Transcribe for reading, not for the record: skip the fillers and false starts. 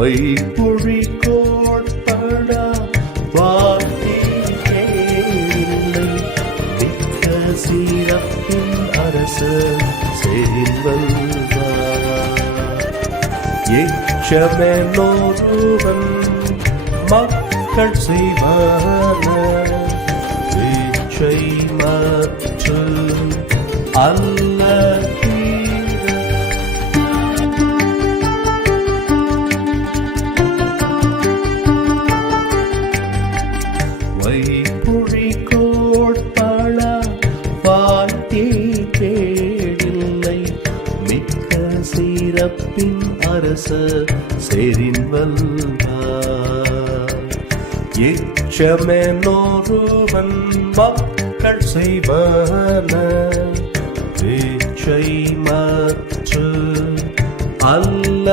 வைப்புழி கோட்படா வாழ்க்கை மிக்க சிறப்பின் அரசர் செல்வல்வார். எச்சமெனொருவன் மக்கள் செய்வான இச்சை மற்ற அல்ல வைப்புழி கோட்பட வாழ்க்கை கேடில்லை மிக்க சிறப்பின் அரசர் செறின் வல்லார். எச்சமெனொருவன் மக்கள் செய்வன இச்சை மற்ற அல்ல